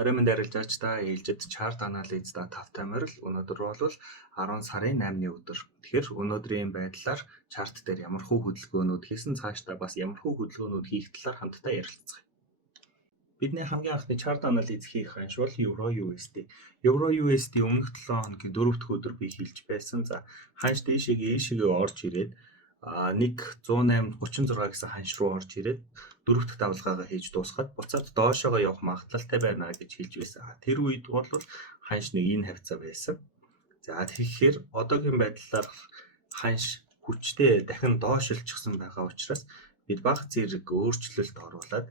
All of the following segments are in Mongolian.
Орой минь арилжаач та ээлжид чарт анализ та тавтай морил өнөөдөр бол 10 сарын 8-ны өдөр. Тэгэхээр өнөөдрийн байдлаар чарт дээр ямар хүү хөдөлгөөнүүд хийсэн цаашдаа бас ямар хүү хөдөлгөөнүүд хийх талаар хамтдаа ярилцгаая. Бидний хамгийн анхны чарт анализ хийх ханш бол Euro USD. Euro USD өмнөх 7 хоногийн 4 дахь өдөр би хэлж байсан. За ханш ийшээгээ орж ирээд 1.10836 гэсэн ханш руу орж ирээд 4 дахь давалгаагаа хийж дуусгаад буцаад доошоогоо явах магадлалтай байна гэж хэлж байсан. Тэр үед бол ханш нэг энэ хавцаа байсан. За тэгэхээр одоогийн байдлаар ханш хүчтэй дахин доошлчихсан байгаа учраас бид бага зэрэг өөрчлөлт оруулад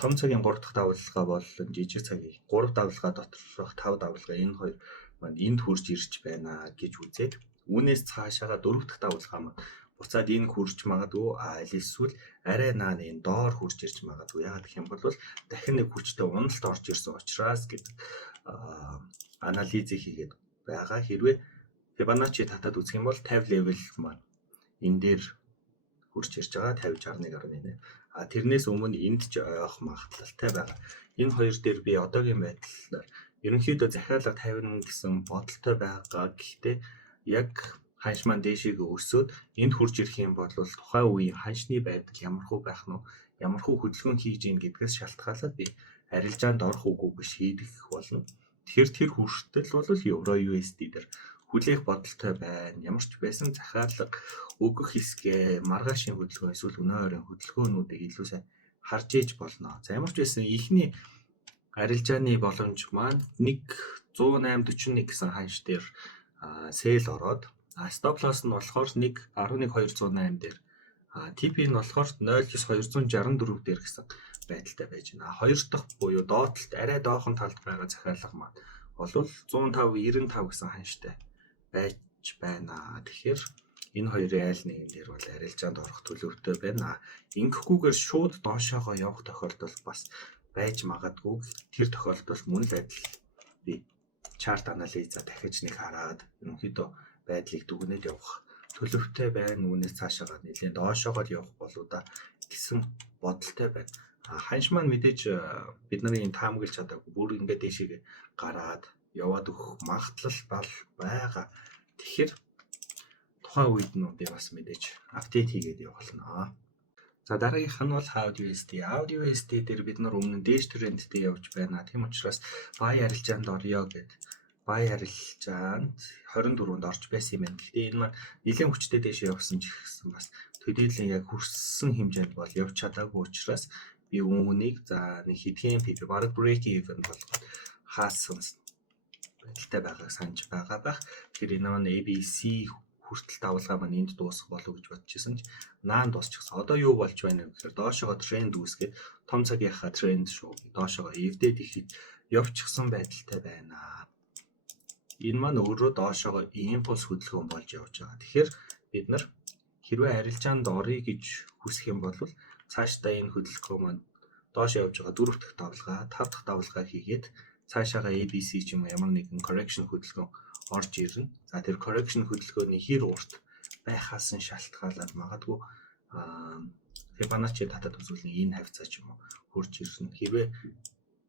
том цагийн 3 дахь давалгаа бол жижиг цагийн 3 давалгаа доторх 5 давалгаа энэ хоёр маань энд хурж ирж байна гэж үзээд үүнээс цаашаага 4 дахь давалгаа маань буцаад энэ хурж магадгүй аль эсвэл арай наан энэ доор хурж ирж магадгүй. Яагаад гэх юм бол дахин нэг хүчтэй уналт орж ирсэн учраас гэдэг анализыг хийгээд байгаа. Хэрвээ Fibonacci татаад үзэх юм бол 50 level маань энэ дээр хурж ирж байгаа 50-61.1. Тэрнээс өмнө энд ч ойх магадлалтай байгаа. Энэ хоёр дээр би одоогийн байдлаар ерөнхийдөө захиалга тавина гэсэн бодолтой байгаа. Гэхдээ яг ханш маань дээшээгээ өсөөд энд хурж ирэх юм бол тухайн үеийн ханшны байдал ямар хөө байх нь ямар хөө хөдөлгөөн хийж ийн гэдгээс шалтгаалаад би арилжаанд орох үгүй гэж шийдэх болно. Тэгэхээр тэр хүртэл бол Euro USD дээр хүлээх бодолтой байна. Ямар ч байсан захиалга өгөх хэсгээ маргаашийн хөдөлгөөн эсвэл өнөө ойрын хөдөлгөөнүүдийг илүү сайн харж ээж болно. За ямар ч байсан ихний арилжааны боломж маань 1.10841 гэсэн ханш дээр сэл ороод стоп лосс нь болохоор 1.11208 дээр TP нь болохоор 0.264 дээр гэсэн байдалтай байж байна. Хоёр дахь буюу доотлолт арай доохон талд байгаа захиалга маань бол 105.95 гэсэн ханштай байж байна. Тэгэхээр энэ хоёрын айл нэгэн дээр бол арилжаанд орох төлөвтэй байна. Ингэхгүйгээр шууд доошоогоо явах тохиолдол бас байж магадгүй. Тэр тохиолдолд мөн л адил би чарт анализа дахиж нэг хараад ерөнхийдөө байдлыг дүгнээд явах төлөвтэй байна. Үүнээс цаашаа нэлээд доошоогоо явах болоо да гэсэн бодолтой байна. Ханш маань мэдээж бидний таамаглаж чадаагүй бүр ингээд дэшегээ гараад яваад өгөх магадлал байгаа. Тэгэхээр тухайн үед нь би бас мэдээж апдейт хийгээд явуулнаа. За дараагийнх нь бол Audi USD. Audi USD дээр бид нар өмнө нь дээш трендтэй явж байна. Тийм учраас buy арилжаанд орё гэд buy арилжаанд 24-нд орж байсан юм байна. Гэхдээ энэ маань нэлээд хүчтэй дээш явсан ч гэсэн бас төдийлөн яг хүрсэн хэмжээнд бол явж чадаагүй учраас би үүнийг за нэг хэдхэн PP бараг break even болгоод хаасан байдалтай байгааг санаж байгаа. Тэр энэ маань ABC хүртэл давалгаа маань энд дуусах болов гэж бодчихсон ч наан дуусчихсан. Одоо юу болж байна вэ гэхээр доошоогоо тренд үүсгээд том цагийнхаа тренд шүү. Доошоогоо эвдээд ихэд явчихсан байдалтай байна. Энэ маань өөрөө доошоогоо импульс хөдөлгөөн болж явж байгаа. Тэгэхээр бид нар хэрвээ арилжаанд орё гэж хүсэх юм бол цаашдаа энэ хөдөлгөөн маань доош явж байгаа 4 дахь давалгаа, 5 дахь давалгаа хийгээд цаашаага ABC ч юм уу ямар нэгэн correction хөдөлгөөн орж ирнэ. За тэр correction хөдөлгөөний хэр урт байхаас нь шалтгаалаад магадгүй Fibonacci татаад үзвэл энэ хавцаа ч юм уу хурж ирнэ. Хэрвээ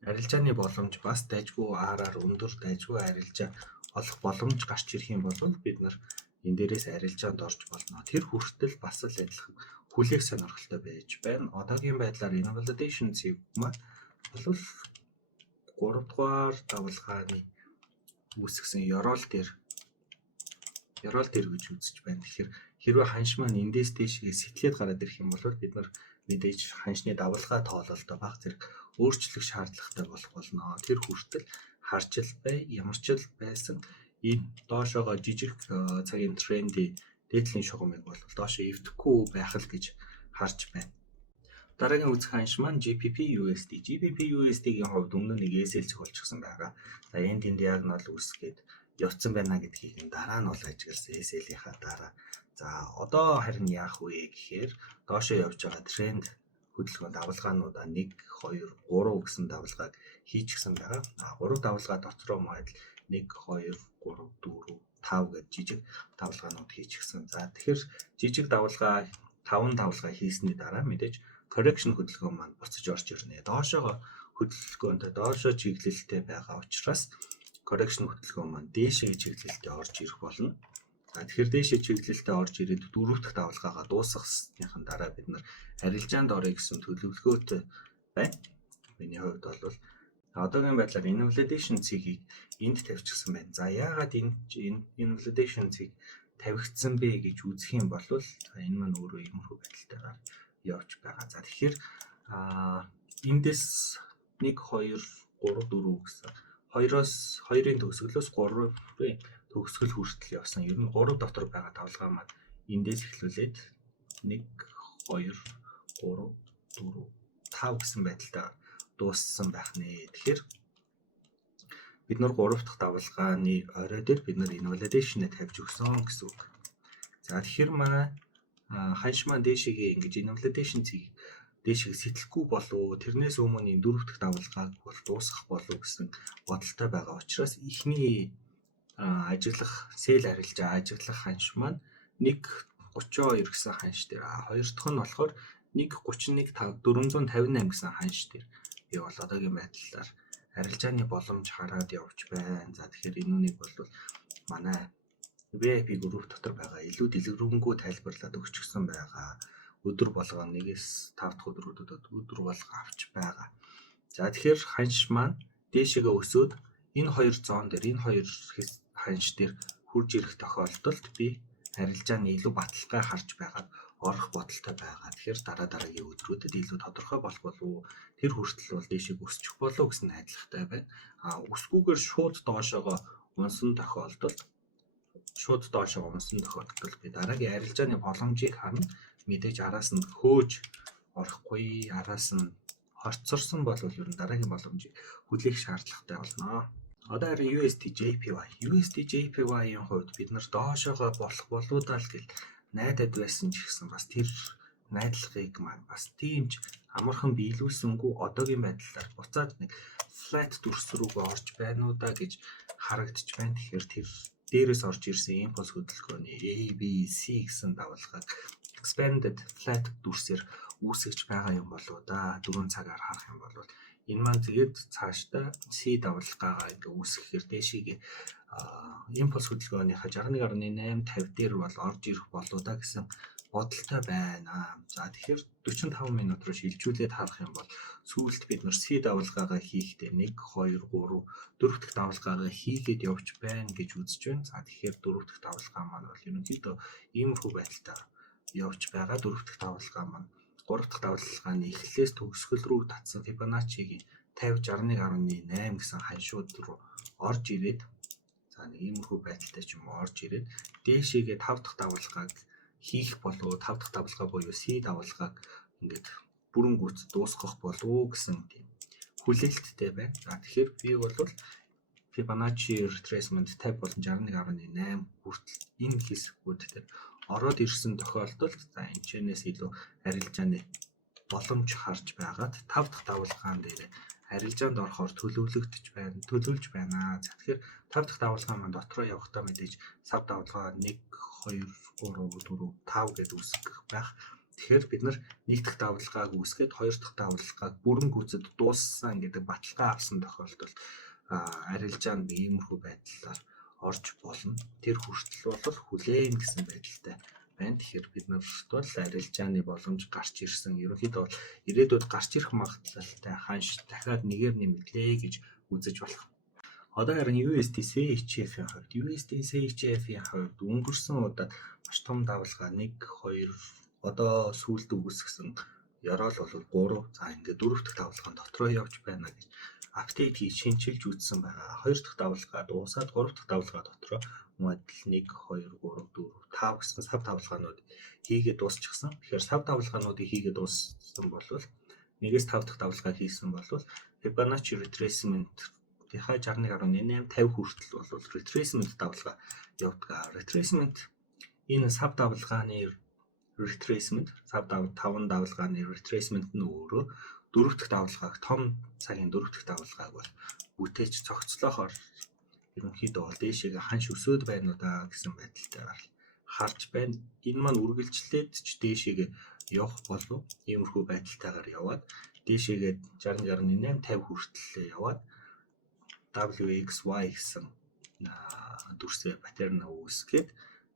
арилжааны боломж бас дайггүй араар өндөр дайггүй арилжаа олох боломж гарч ирэх юм бол бид нар энэ дээрээс арилжаанд орж болно. Тэр хүртэл бас л адилхан хүлээх сонирхолтой байж байна. Одоогийн байдлаар invalidation цэвмаа бол 3 дугаар давалгааны үүсгэсэн ёроол дээр гэж үзэж байна. Тэгэхээр хэрвээ ханш маань эндээс дэшгээ сэтгээд гараад ирэх юм бол бид нар мэдээж ханшны давалгаа тоололтоо баг зэрэг өөрчлөх шаардлагатай болох болно. Тэр хүртэл харж л бай, ямар ч л байсан энэ доошоогоо жижиг цагийн тренди дээдлийн шугамыг бол доошоо эвдэхгүй байх л гэж харж байна. Дараагийн үзэх ханш маань GBP USD. GBP USD-гийн хувьд өмнө нэг SL-цэг болчихсон байгаа. За энэ тэнд яг нь бол үсгээд явцсан байна гэдгийг дараа нь бол ажигласан SL-ийнхаа дараа. За одоо харин яах вэ гэхээр доошоо явж байгаа тренд хөдөлгөөн давалгаануудаа 1 2 3 гэсэн давалгааг хийчихсэн байгаа. 3 давалгаа дотроо мод 1 2 3 4 5 гэж жижиг давалгаанууд хийчихсэн. За тэгэхээр жижиг давалгаа 5 давалгаа хийсний дараа мэдээж correction хөдөлгөөн маань буцаж орж ирнэ. Доошоогоо хөдөлгөөнтэй доошоо чиглэлтэй байгаа учраас correction хөдөлгөөн маань дээшээ чиглэлтэй орж ирэх болно. За тэгэхээр дээшээ чиглэлтэй орж ирээд дөрөв дэх давалгаагаа дуусгахсныхан дараа бид нар арилжаанд орё гэсэн төлөвлөгөөтэй байна. Миний хувьд бол одоогийн байдлаар invalidation цэгийг энд тавьчихсан байна. За яагаад энэ invalidation цэг тавигдсан бэ гэж үзэх юм бол энэ маань өөрөө иймэрхүү байдлаар явж байгаа. За тэгэхээр эндээс 1 2 3 4 гэсэн 2-ын төгсгөлөөс 3-ын төгсгөл хүртэл явсан. Ер нь 3 дотор байгаа давалгаа маань эндээс эхлүүлээд 1 2 3 4 5 гэсэн байдалтай дууссан байх нэ. Тэгэхээр бид нар 3 дахь давалгааны орой дээр бид нар invalidation-ыг тавьж өгсөн гэсэн үг. За тэгэхээр манай ханш маань дээшээгээ ингэж invalidation цэгийг дээшээ сэтэлэхгүй болов, тэрнээс өмнө энэ 4 дахь давалгааг бол дуусгах болов гэсэн бодолтой байгаа учраас эхний ажиллах сэл арилжаа ажиллах ханш маань 1:32 гэсэн ханш дээр, хоёр дахь нь болохоор 1:31 458 гэсэн ханш дээр би бол одоогийн байдлаар арилжааны боломж хараад явж байна. За тэгэхээр энүүнийг бол манай VIP групп дотор байгаа илүү дэлгэрэнгүй тайлбарлаад өгчихсөн байгаа. Өдөр болгоо 1-5 дахь өдөр болго авч байгаа. За тэгэхээр ханш маань дээшээгээ өсөөд энэ хоёр зоон дээр энэ хоёр ханш дээр хурж ирэх тохиолдолд би арилжааны илүү баталгаа харж байгаад орох бодолтой байгаа. Тэгэхээр дараагийн өдрүүдэд илүү тодорхой болох болов тэр хүртэл бол дээшээ өсчих болов гэсэн найдвартай байна. Өсгүүгээр шууд доошоогоо унсан тохиолдолд би дараагийн арилжааны боломжийг харна. Мэдээж араас нь хөөж орохгүй, араас нь хорцорсон бол ер нь дараагийн боломжийг хүлээх шаардлагатай болно. Одоо харин USD/JPY-ийн хувьд бид нар доошоогоо болох болоодаа л гэл найдад байсан ч гэсэн бас тэр найдлагыг маань бас тиймч амархан биелүүлсэнгүй одоогийн байдлаар буцаад нэг flat дүрс рүүгээ орж байна уу да гэж харагдаж байна. Тэгэхээр тэр дээрээс орж ирсэн импульс хөдөлгөөний ABC гэсэн давалгааг expanded flat дүрсээр үүсгэж байгаа юм болоо да. 4 цагаар харах юм бол энэ маань тэгээд цаашдаа C давалгаагаа ингээ үүсгэхээр дээшээгээ импульс хөдөлгөөнийхөө 61.850 дээр бол орж ирэх болоо да гэсэн бодолтой байна. За тэгэхээр 45 минут руу шилжүүлээд харах юм бол сүүлд бид нар C давалгаагаа хийхдээ 1 2 3 4 дахь давалгаагаа хийгээд явж байна гэж үзэж байна. За тэгэхээр 4 дахь давалгаа маань бол ерөнхийдөө иймэрхүү байдалтай явж байгаа. 4 дахь давалгаа маань 3 дахь давалгааны эхлэлээс төгсгөл рүү татсан Fibonacci-гийн 50 61.8 гэсэн ханшууд руу орж ирээд за нэг иймэрхүү байдалтай ч юм уу орж ирээд дээшээгээ 5 дахь давалгааг хийх болов 5 дахь давалгаа буюу C давалгааг ингээд бүрэн гүйц дуусгах болов гэсэн тийм хүлээлттэй байна. За тэгэхээр би бол Fibonacci retracement 50 болон 61.8 хүртэл энэ хэсгүүд дээр ороод ирсэн тохиолдолд за энэчнээс илүү арилжааны боломж харж байгаад 5 дахь давалгаан дээр арилжаанд орохоор төлөвлөж байна. За тэгэхээр 5 дахь давалгаа маань дотроо явахдаа мэдээж сав давалгаа 1 2 3 4 5 гэдээ үүсгэх байх. Тэгэхээр бид нар 1 дахь давалгааг үүсгээд 2 дахь давалгааг бүрэн гүйцэд дууссан гэдэг баталгаа авсан тохиолдолд арилжаанд иймэрхүү байдлаар орж болно. Тэр хүртэл бол хүлээн гэсэн байдалтай байна. Тэгэхээр бид нарт бол арилжааны боломж гарч ирсэн. Ерөнхийдөө бол ирээдүйд гарч ирэх магадлалтай ханш дахиад нэгээр нэмэгдлээ гэж үзэж болох. Одоо харин USD/CHF-ийн хувьд өнгөрсөн удаад маш том давалгаа 1 2 одоо сүүлд үүсгэсэн Ярол бол 3 за ингээд 4 дахь давалгаан дотроо явж байна гэж апдейт хийж шинжилж үзсэн байгаа. 2 дахь давалгаа дуусаад 3 дахь давалгаа дотроо модуль 1 2 3 4 5 гэсэн сав давалгаанууд хийгээд дуусчихсан. Тэгэхээр сав давалгаануудыг хийгээд дууссан бол 1-5 дахь давалгаа хийсэн бол Fibonacci retracement 61.850 хүртэл бол retracement давалгаа явдаг. Retracement энэ сав давалгааны retracement сав 5 давалгааны retracement нь өөрөө 4 дахь давалгааг том цагийн 4 дахь давалгааг бол бүтээж цогцлохоор ерөнхийдөө бол дээшээгээ ханш өсөөд байна уу да гэсэн байдалтай харж байна. Энэ маань үргэлжлээд ч дээшээгээ явах болов иймэрхүү байдалтайгаар яваад дээшээгээд 60-68-50 хүртэл яваад WXY гэсэн дүрсээ паттерн үүсгээд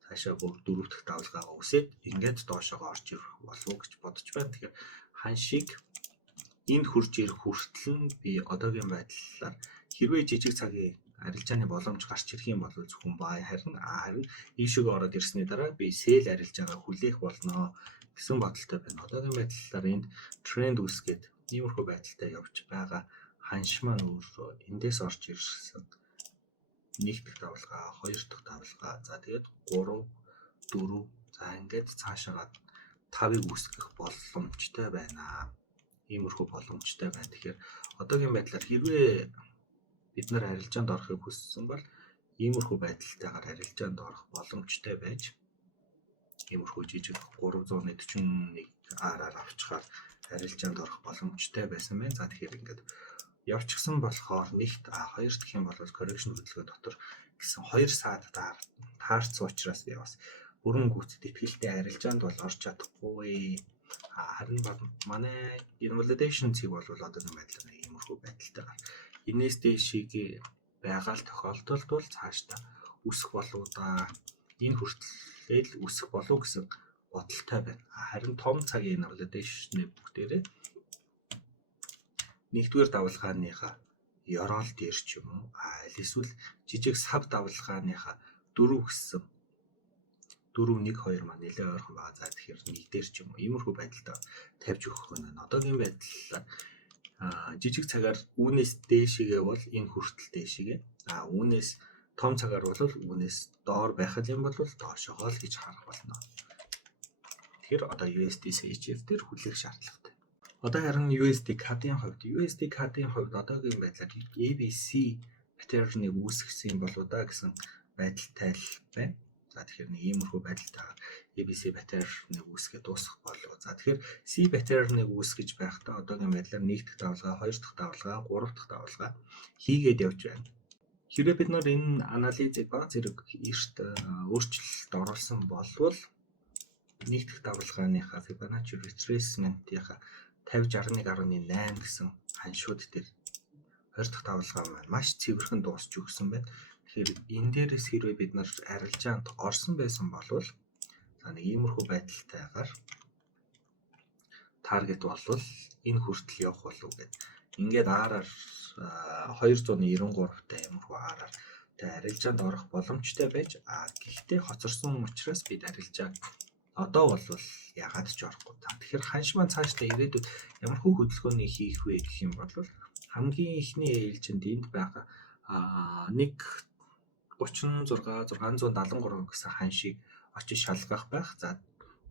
цаашаа бүр 4 дахь давлгаагаа үсээд ингээд доошоогоо орж ирэх болов гэж бодож байна. Тэгэхээр ханшийг энд хурж ирэх хүртэл нь би одоогийн байдлаар хэрвээ жижиг цагийн арилжааны боломж гарч ирэх юм бол зөвхөн бай харин ийшээгээ ороод ирсний дараа би сэл арилжаагаа хүлээх болно гэсэн бодолтой байна. Одоогийн байдлаар энд тренд үүсгээд иймэрхүү байдалтай явж байгаа ханш маань өөрөө эндээс орж ирсэн 1 дахь давлгаа, 2 дахь давлгаа, за тэгээд 3, 4, за ингээд цаашаагаа 5-ыг үүсгэх боломжтой байна. Иймэрхүү боломжтой байна. Тэгэхээр одоогийн байдлаар хэрвээ бид нар арилжаанд орохыг хүссэн бол иймэрхүү байдалтайгаар арилжаанд орох боломжтой байж иймэрхүү жижиг 341 R-аар авчихаар арилжаанд орох боломжтой байсан байна. За тэгэхээр ингээд явчихсан болохоор нэгт 2 дахь юм бол correction хөдөлгөөн дотор гэсэн 2 саад таарсан учраас би бас бүрэн гүйцэд итгэлтэй арилжаанд бол орж чадахгүй. Харин манай invalidation цэг бол одоогийн байдлаар иймэрхүү байдалтай. Энээс дэшигээ байгаа л тохиолдолд бол цаашдаа үсэх болов да. Энэ хүртэл үсэх болов гэсэн бодолтой байна. Харин том цагийн invalidation бүгдээрээ нэгдүгээр давлгааныхаа ёроол дээр ч юм уу эсвэл жижиг сав давлгааныхаа 4 гэсэн 4 1 2 маань нэлээд ойрхон байгаа. За тэгэхээр нэг дээр ч юм уу иймэрхүү байдалтай тавьж өгөх нь одоогийн байдлаар жижиг цагаар үүнээс дээшигээ бол энэ хүртэл дээшигээ үүнээс том цагаар бол үүнээс доор байх юм бол доошогоо л гэж харах болно. Тэгэхээр одоо USD CHF дээр хүлээх шаардлагатай. Одоо харин USD CAD-ийн хувьд одоогийн байдлаар ABC паттерныг үүсгэсэн юм болоо да гэсэн байдалтай л байна. За тэгэхээр нэг иймэрхүү байдалтай ABC паттерныг үүсгээд дуусгах болов. За тэгэхээр C паттерныг үүсгэж байхдаа одоогийн байдлаар 1 дахь давлгаа, 2 дахь давлгаа, 3 дахь давлгаа хийгээд явж байна. Хэрвээ бид нар энэ анализыг баг зэрэг эрт өөрчлөлт оруулсан болвол 1 дахь давлгааныхаа Fibonacci retracement-ийнхаа 50-61.8 гэсэн ханшууд дээр 20 дахь давлгаа маань маш цэвэрхэн дуусч өгсөн байна. Тэгэхээр энэ дээрээс хэрвээ бид нар арилжаанд орсон байсан бол за нэг иймэрхүү байдалтайгаар таргет болвол энэ хүртэл явах болов гэдэг. Ингээд R-аар 293 та иймэрхүү R-аар тэ арилжаанд орох боломжтой байж гэхдээ хоцорсон учраас бид арилжааг одоо бол ягаад ч орохгүй. Тэгэхээр ханш маань цаашдаа ирээдүйд ямархуу хөдөлгөөнийг хийх вэ гэх юм бол хамгийн ихний ээлжинд энд байгаа 1.36-673 гэсэн ханшийг очиж шалгах байх. За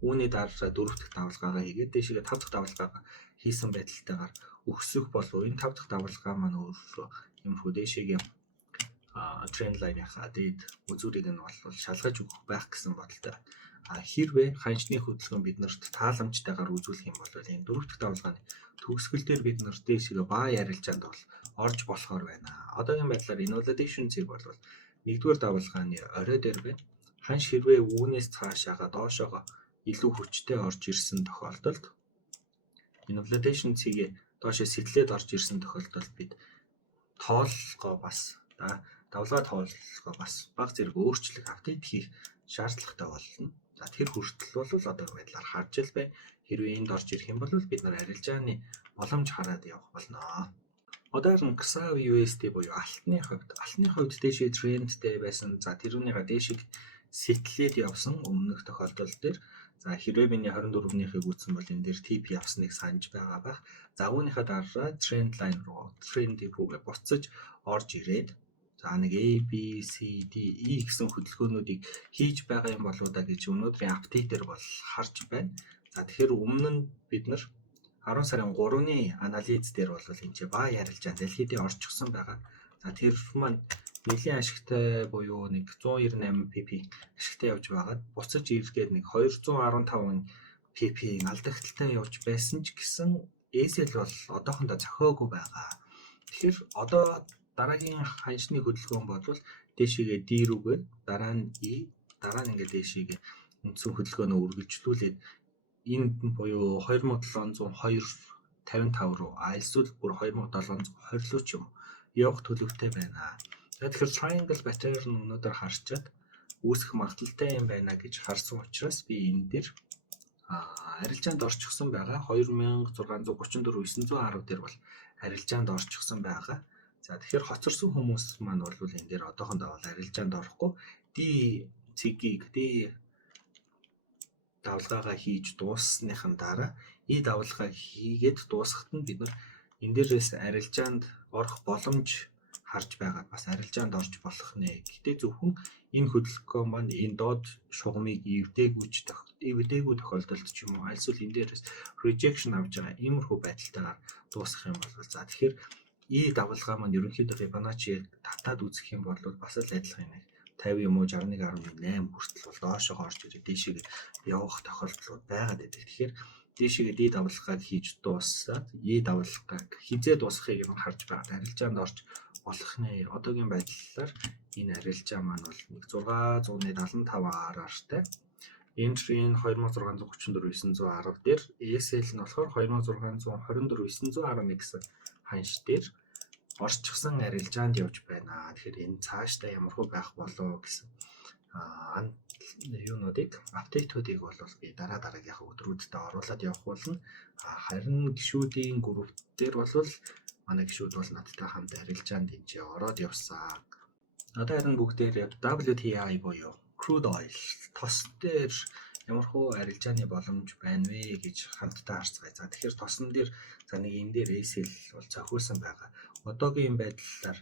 үүний дараа 4 дахь давлгаагаа хийгээд дээшгээ 5 дахь давлгаагаа хийсэн байдалтайгаар өсөх болов энэ 5 дахь давлгаа маань өөрөө юмхүү дээшээгийн тренд лайныхаа дээд үзүүрийг нь бол шалгаж өгөх байх гэсэн бодолтой. Хэрвээ ханшны хөдөлгөөн биднэрт тааламжтайгаар үзүүлэх юм бол энэ 4 дахь давлгааны төгсгөл дээр бид нар дээшгээ баа ярилжаанд бол орж болохоор байна. Одоогийн байдлаар invalidation цэг бол 1-р давлгааны орой дээр байна. Ханш хэрвээ үүнээс цаашаага доошоогоо илүү хүчтэй орж ирсэн тохиолдолд invalidation цэгээ доошоо сэтлээд орж ирсэн тохиолдолд бид тооллогоо бас давлгаа тооллогоо бас баг зэрэг өөрчлөх апдейт хийх шаардлагатай болно. За тэр хүртэл бол одоогийн байдлаар харж л бай. Хэрвээ энд орж ирэх юм бол бид нар арилжааны боломж хараад явах болно. Одоо харин XAV USD буюу алтны хувьд дээшээ трендтэй байсан. За тэрүүнийхээ дээшийг сэтлээд явсан өмнөх тохиолдол дээр за хэрвээ миний 24-ийнхийг үүссэн бол энэ дээр TP явсныг санаж байгаа бах. За үүнийхээ дараа тренд лайн руу рүүгээ буцаж орж ирээд за нэг A, B, C, D, E гэсэн хөдөлгөөнүүдийг хийж байгаа юм болоо да гэж өнөөдрийн апдейтер бол харж байна. За тэгэхээр өмнө нь бид нар 10 сарын 3-ны анализ дээр бол энэ баа ярилжаан дэлхийдээ орчихсон байгаа. За тэр маань нэлийн ашигтай буюу нэг 198 pp ашигтай явж байгаад буцаж иргээд нэг 215 pp-ийн алдагталтай явж байсан ч гэсэн ESL бол одоохондоо зохиогүй байгаа. Тэгэхээр одоо дараагийн ханшны хөдөлгөөн бодвол дээшээгээ D рүүгээ дараа нь E дараа нь ингээд дээшээгээ үндсэн хөдөлгөөнөө үргэлжлүүлээд энэ буюу 2702 55 руу эсвэл бүр 2720 руу ч юм явах төлөвтэй байна. Тэгэхээр triangle pattern өнөөдөр харчаад үүсэх магадлалтай юм байна гэж харсан учраас би энэ дээр арилжаанд орчихсон байгаа 2634,910 дээр бол арилжаанд орчихсон байгаа. За тэгэхээр хоцорсон хүмүүс маань бол энэ дээр одоохондоо бол арилжаанд орохгүй цэгийг давлгаагаа хийж дууссаныхан дараа давлгаа хийгээд дуусахад нь бид нар энэ дээрээс арилжаанд орох боломж харж байгаа. Бас арилжаанд орж болох нэ. Гэтэ зөвхөн энэ хөдөлгөөн маань энэ доод шугамыг эвдээгүй тохиолдолд ч юм уу альсвал энэ дээрээс rejection авж байгаа иймэрхүү байдалтайгаар дуусгах юм бол за тэгэхээр давлгаа маань ерөнхийдөө Fibonacci-г татаад үзэх юм бол бас л адилхан юм. 50 юм уу 61.8 хүртэл бол доошоо орж ирээд дээшээ явах тохиолдлууд байгаад байдаг. Тэгэхээр дээшээ давлгааг хийж дууссаад давлгааг хизээ дуусгахыг юм харж байгаа. Арилжаанд орж болох нэ. Одоогийн байдлаар энэ арилжаа маань бол 675 араартай. Entry-ийн 2634,910 дээр ESL нь болохоор 2624,911 гэсэн ханш дээр орчихсон арилжаанд явж байна. Тэгэхээр энэ цаашдаа ямархуу байх болоо гэсэн юунуудыг апдейтуудыг бол би дараагийнхаа өдрүүдэд оруулаад явах болно. Харин гишүүдийн групп дээр бол манай гишүүд бол надтай хамт арилжаанд энэ ороод явсан. Одоо харин бүгдээр WTI буюу crude oil тос дээр ямархуу арилжааны боломж байна вэ гэж хамтдаа харцгаая. За тэгэхээр тосон дээр нэг энэ дээр ESL бол зохиулсан байгаа. Одоогийн байдлаар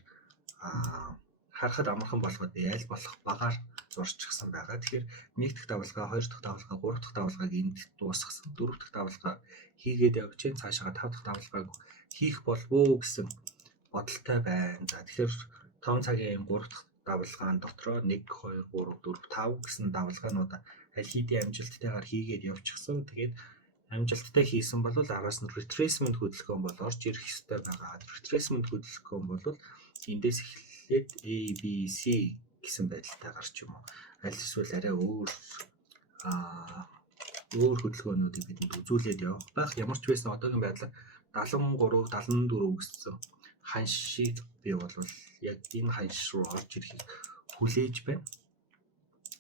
харахад амархан болгоод аль болох багаар зурчихсан байгаа. Тэгэхээр 1 дахь давлгаа, 2 дахь давлгаа, 3 дахь давлгааг энд дуусгасан. 4 дахь давлгаа хийгээд явж чинь цаашаа 5 дахь давлгааг хийх болов уу гэсэн бодолтой байна. За тэгэхээр том цагийн 3 дахь давлгаан дотроо 1 2 3 4 5 гэсэн давлгаануудаа аль хэдийн амжилттайгаар хийгээд явчихсан. Тэгээд амжилттай хийсэн бол араас нь retracement хөдөлгөөн бол орж ирэх ёстой байгаа. Retracement хөдөлгөөн бол эндээс эхлээд A, B, C гэсэн байдалтай гарч юм уу. Аль эсвэл арай өөр хөдөлгөөнүүдийг бидэнд үзүүлээд явах байх. Ямар ч байсан одоогийн байдлаар 73, 74 гэсэн ханшийг би бол яг энэ ханш руу орж ирэхийг хүлээж байна.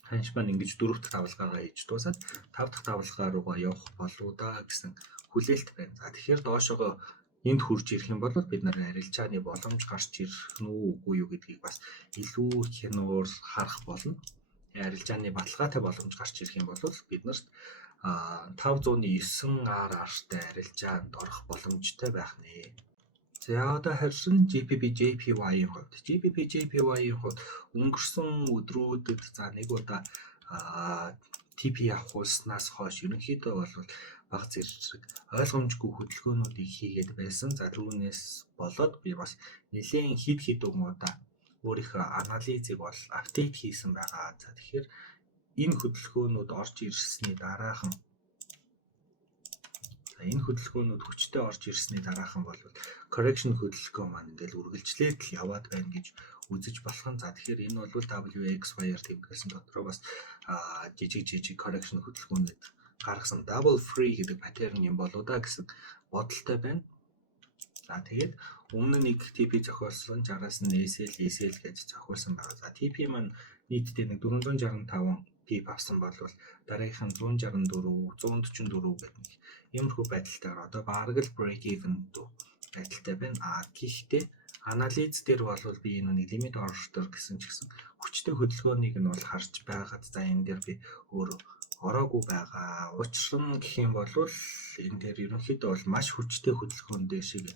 Ханш маань ингэж 4 дахь давлгаагаа хийж дуусаад 5 дахь давлгаа руугаа явах болов да гэсэн хүлээлт байна. За тэгэхээр доошоогоо энд хурж ирэх юм бол бид нар арилжааны боломж гарч ирэх нь үгүй юу гэдгийг бас илүү хянуур харах болно. Арилжааны баталгаатай боломж гарч ирэх юм бол бид нарт 509 араартай арилжаанд орох боломжтой байх нэ. За одоо харин GBP/JPY-ийн хувьд GBP/JPY-ийн хувьд өнгөрсөн өдрүүдэд нэг удаа TP авахулснаас хойш ерөнхийдөө бол бага зэрэг ойлгомжгүй хөдөлгөөнүүдийг хийгээд байсан. За түүнээс болоод би бас нэлээд хэд удаа өөрийнхөө анализыг бол апдейт хийсэн байгаа. За тэгэхээр энэ хөдөлгөөнүүд орж ирсний дараахан хүчтэй орж ирсний дараахан бол correction хөдөлгөөн маань ингээл үргэлжлээд л яваад байна гэж үзэж болох нь. За тэгэхээр энэ бол WXY-аар тэмдэглэсэн дотроо бас жижиг correction хөдөлгөөнөд гаргасан double free гэдэг паттерн юм болоо да гэсэн бодолтой байна. За тэгээд өмнө нэг TP зохиолсон 60-аас нь ESL гэж зохиолсон байгаа. За TP маань нийтдээ 465 пип авсан бол дараагийнх нь 164, 144 гэдэг нэг иймэрхүү байдалтайгаар одоо бараг л break even байдалтай байна. Гэхдээ анализ дээр бол би энэ нэг limit order гэсэн ч гэсэн хүчтэй хөдөлгөөнийг нь бол харж байгаад за энэ дээр би өөрөө ороогүй байгаа. Учир нь гэх юм бол энэ дээр ерөнхийдөө бол маш хүчтэй хөдөлгөөн дээр шиг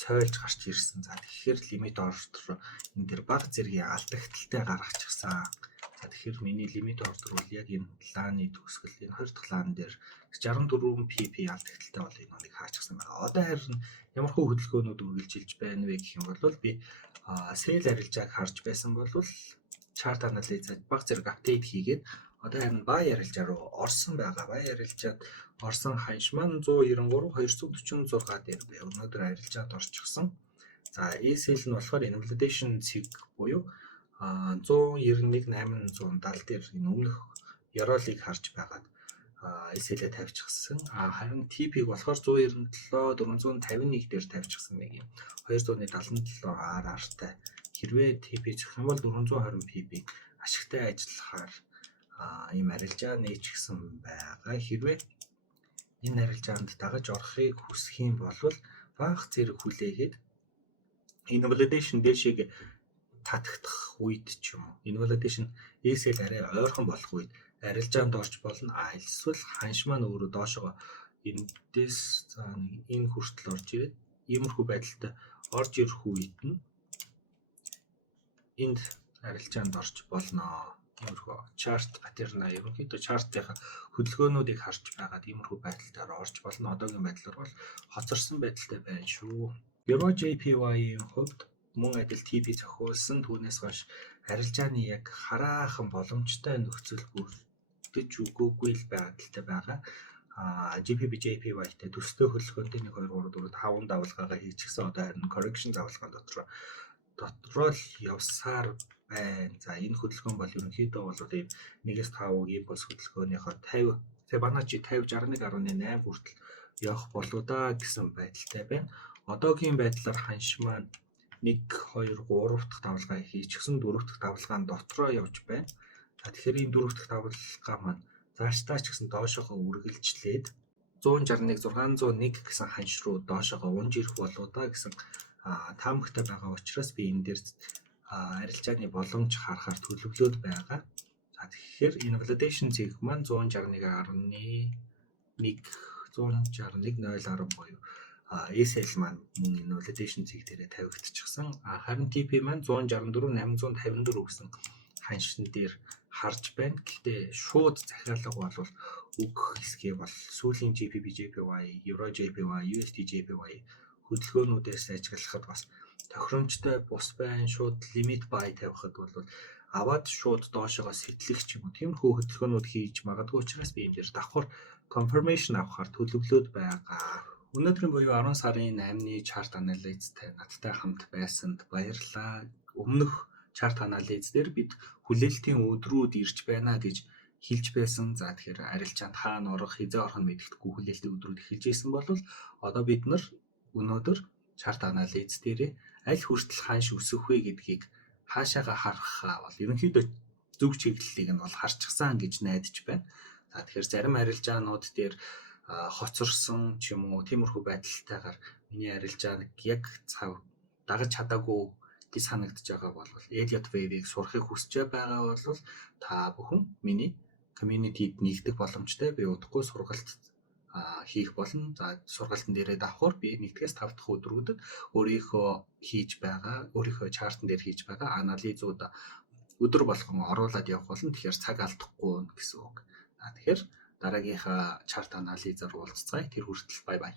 цойлж гарч ирсэн. За тэгэхээр limit order энэ дээр бага зэргийн алдагдaltaй гаргачихсан. За тэгэхээр миний limit order бол яг энэ лааны төгсгөл энэ хоёр дахь лаан дээр 64 pp алдагдaltaй бол энэ нэг хаачихсан байгаа. Одоо харин ямар хөө хөдөлгөөнүүд үргэлжилж байна вэ гэх юм бол би sell арилжааг харж байсан бол chart analysis бага зэрэг апдейт хийгээд одоо харин buy арилжаа руу орсон байгаа. Buy арилжаад орсон ханш маань 193 246 дээр бай. Өнөөдөр арилжаад орчихсон. За ESL нь болохоор invalidation цэг буюу 191 870 дээр энэ өмнөх ёроолыг харж байгаад SL-ээ тавьчихсан. Харин TP-г болохоор 197 451 дээр тавьчихсан нэг юм. 277 RR-тай. Хэрвээ TP зөх юм бол 420 PB ашигтай ажиллахаар ийм арилжаа нээчихсэн байгаа. Хэрвээ энэ арилжаанд дагаж орохыг хүсэх юм бол бага зэрэг хүлээгээд invalidation дэшиг татагдах үед ч юм уу. Invalidation SL арай ойрхон болох үед арилжаанд орж болно. Эсвэл ханш маань өөрөө доошоо эндээс энэ хүртэл орж ирээд иймэрхүү байдалтай орж ирэх үед нь энд арилжаанд орж болно. Иймэрхүү чарт паттерн ерөнхийдөө чартынхаа хөдөлгөөнүүдийг харж байгаад иймэрхүү байдалтаар орж болно. Одоогийн байдлаар бол хоцорсон байдалтай байна шүү. Euro JPY-ийн хувьд мөн адил TP зохиулсан түүнээс хойш арилжааны яг хараахан боломжтой нөхцөл бүрдэж өгөөгүй л байдалтай байгаа. GBP JPY-тэй төстэй хөдөлгөөнтэй 1 2 3 4 5 давалгаагаа хийчихсэн. Одоо харин correction давалгаан дотроо л явсаар байна. За энэ хөдөлгөөн бол ерөнхийдөө бол ийм 1-5 импульс хөдөлгөөнийхөө 50 Fibonacci 50-61.8 хүртэл явах болоо да гэсэн байдалтай байна. Одоогийн байдлаар ханш маань 1 2 3 дахь давалгаа хийчихсэн, 4 дахь давалгаан дотроо явж байна. За тэгэхээр энэ 4 дахь давалгаа маань зааштай ч гэсэн доошоогоо үргэлжлээд 161 601 гэсэн ханш руу доошоогоо унж ирэх болоо да гэсэн таамагтай байгаа учраас би энэ дээр арилжааны боломж харахаар төлөвлөд байгаа. За тэгэхээр invalidation цэг маань 161.11 161.010 буюу SL маань мөн invalidation цэг дээрээ тавигдчихсан. Харин TP маань 164.854 гэсэн ханшин дээр харж байна. Гэхдээ шууд захиалга бол өгөх хэсгийг бол сүүлийн GBP JPY, Euro JPY, USD JPY хөдөлгөөнүүдээс ажиглахад бас тохиромжтой бус байна. Шууд limit buy тавихад бол аваад шууд доошоогоо сэтлэх ч юм уу. Тиймэрхүү хөдөлгөөнүүд хийж магадгүй учраас би энэ дээр давхар confirmation авахар төлөвлөд байгаа. Өнөөдрийн буюу 10 сарын 8-ны chart analysis-тэй надтай хамт байсанд баярлалаа. Өмнөх chart analysis дээр бид хүлээлтийн өдрүүд ирж байна гэж хэлж байсан. За тэгэхээр арилжаанд хаана орох, хизээ орох нь мэддэхгүй хүлээлтийн өдрүүд эхэлж исэн бол одоо бид нар өнөөдөр chart analysis дээр аль хүртэл ханш өсөх вэ гэдгийг хаашаага харахаа бол ерөнхийдөө зөв чиглэлийг нь бол харчихсан гэж найдаж байна. За тэгэхээр зарим арилжаанууд дээр хоцорсон ч юм уу тиймэрхүү байдалтайгаар миний арилжааг яг дагаж чадаагүй гэж санагдаж байгаа бол Elliott Wave-ийг сурахыг хүсэж байгаа бол та бүхэн миний community-д нэгдэх боломжтой. Би удахгүй сургалт хийх болно. За сургалтын дээрээ давхар би 1-5 дахь өдрүүдэд өөрийнхөө чартн дээр хийж байгаа анализууд өдөр болгон оруулаад явах болно. Тэгэхээр цаг алдахгүй гэсэн үг. Тэгэхээр дараагийнхаа чарт анализаар уулзцгаая. Тэр хүртэл бай бай.